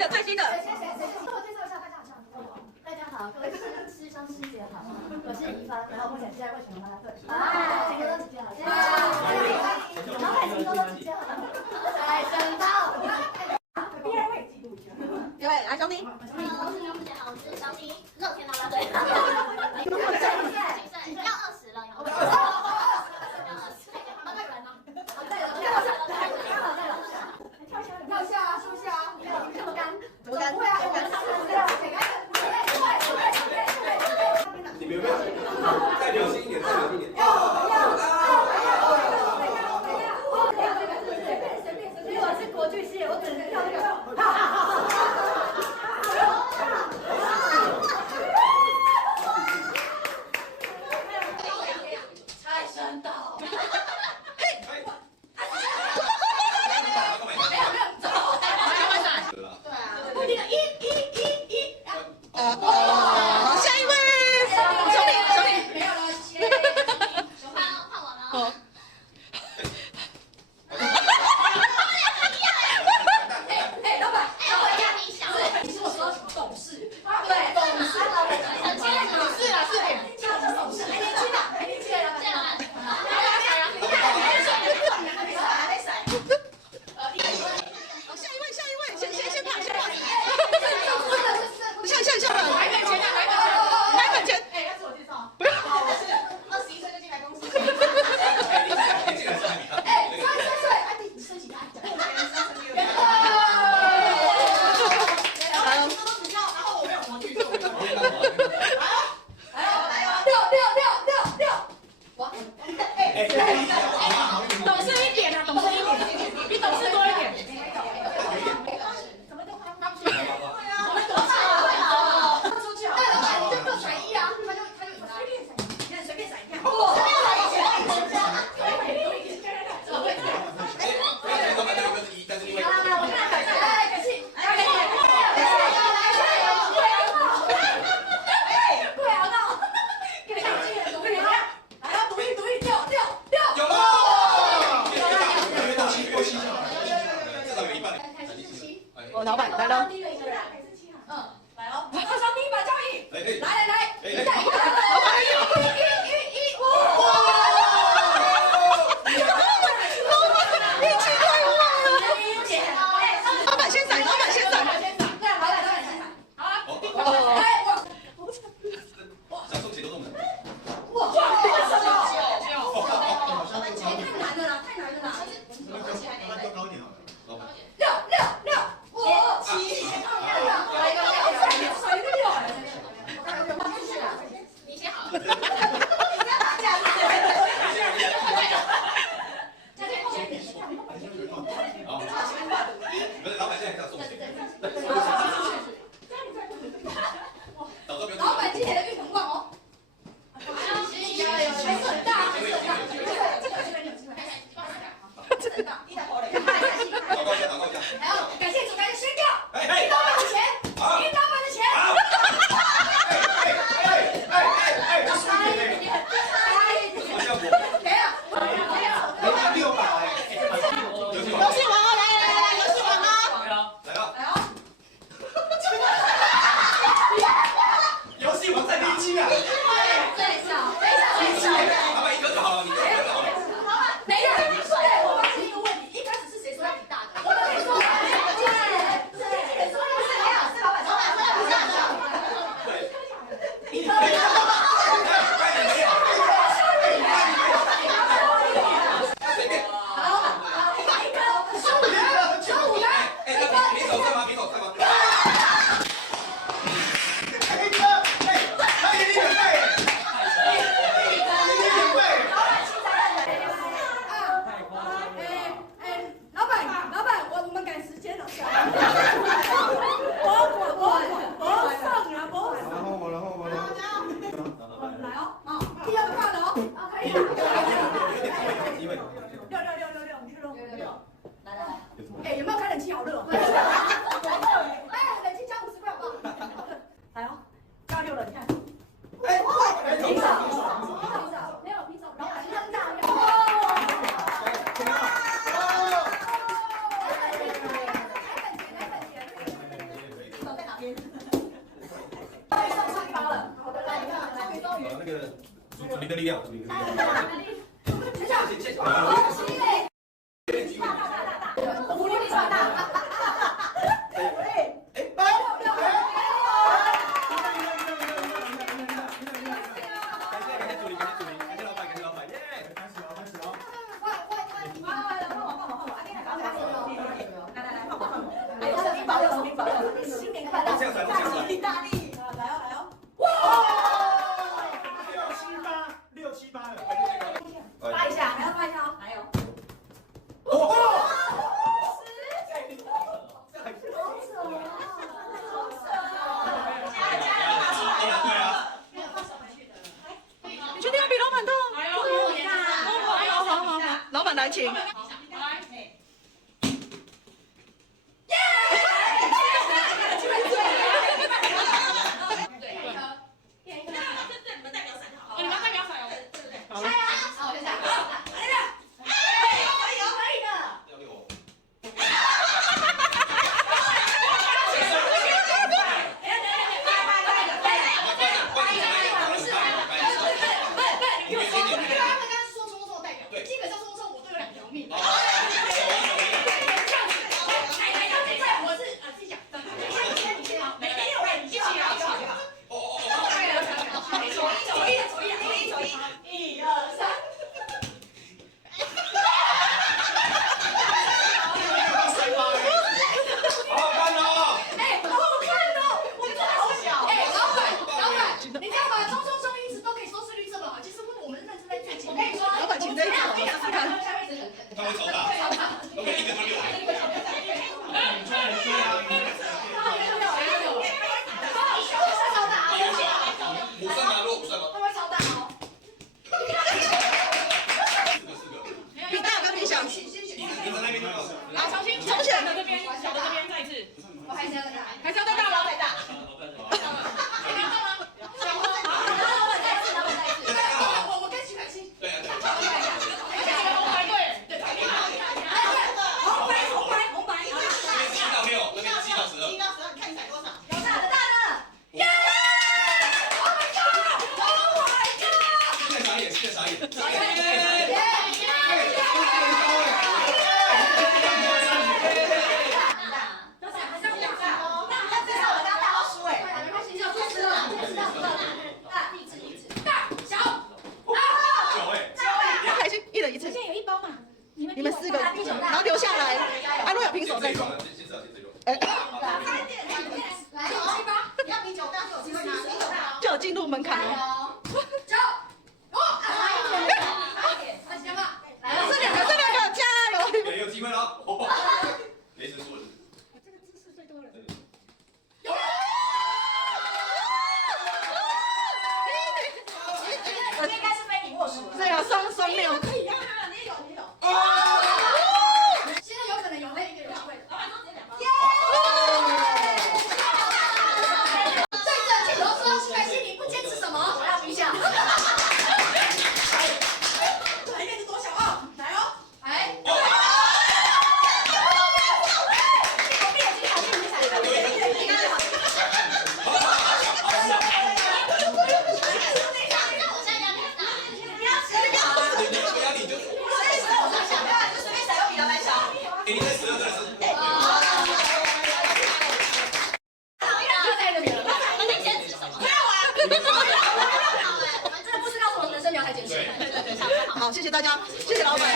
的，最新的。自我介绍一下，大家好，各位师兄师姐好，我是怡芳，然后目前是在为什么啦啦队。请多多指教，谢谢。老板，请多多指教。来，等到。第二位记录一下。第二位，来小米。我是小姐好，我是小米，乐天啦啦队。要20了，要20。跳下啊，树下啊，这么干，怎么干？不会啊，我们上次这样，你们有没有再流行一点，再流行一点？因为我是国剧系，我只能跳这个。财神到。下一位，小米，没有了，换我了。好。老板，我压你小。你是我说董事，对，董事，董事啦，是超级董事，还年轻的，还年轻的老板。下一位，先跑，下吧，来本钱啊，来本钱。哎，要自我介绍。不用，我是21岁就进来公司。哎，33岁，哎，你升级他，目前是升级了。然后我没有什么剧作。来哦，6，哇，懂事一点啊，懂事一点，比懂事多一点。怎么都刚出去？对啊，我们董事好，出去好。那老板你就做甩一啊，他就随便甩，你看随便甩，你看。哇，随便甩一下，老板那个是1，但是另外一个。我看看，来，可惜，来，快好闹，给你看这个独立，来，独立，6，有了，越到7，至少有一半。开始是7。我老板来了。第一个赢了，还是7号？来喽，马上第一把交易，来，来，老板运气太坏了。老板先闪，好啊，哦，来，小宋姐都这么难。哇，太难了啦，太难了啦。更高一点好了，老板。 6，哇，7，来一个6，甩一个6，的力量，属灵的力量。学长，谢谢。大，我福利超大。意大利，来哦来哦，哇！6、7、8了，发一下，还要发一下哦，还有，哦，你确定要比老板痛？好，老板来请。他会超大，OK， 一个就6。5算吗？如果5算吗？他会超大哦。4个。比大跟比小。你们那边就好。好，重新从小的这边，小的这边再一次。我还是要再大，还是要再大吗？再大。我跟徐凯欣。对啊。红白。7到6，那边7到12。看你踩多少。有大的。耶 ！Oh my god！Oh my god！ 现在傻眼，现在傻眼。你们4个，然后留下来。啊，若有平手再说。来7、8，你要比9大就有机会拿9大，就有进入门槛了。 9，哦，差一点，快行吧，来了，这两个加油！也有机会了。没事说的。这个姿势最多了。这应该是非你莫属。对啊，双6。可以啊，你有。现在有可能有那一个有机会。耶！对着镜头说，徐凯欣，你不坚持什么？我要比小。来一遍是多小啊？来哦，来。我闭眼睛，好，闭眼睛，你在12真的是。这不是告诉我们人生聊才坚持。好，谢谢大家，谢谢老板。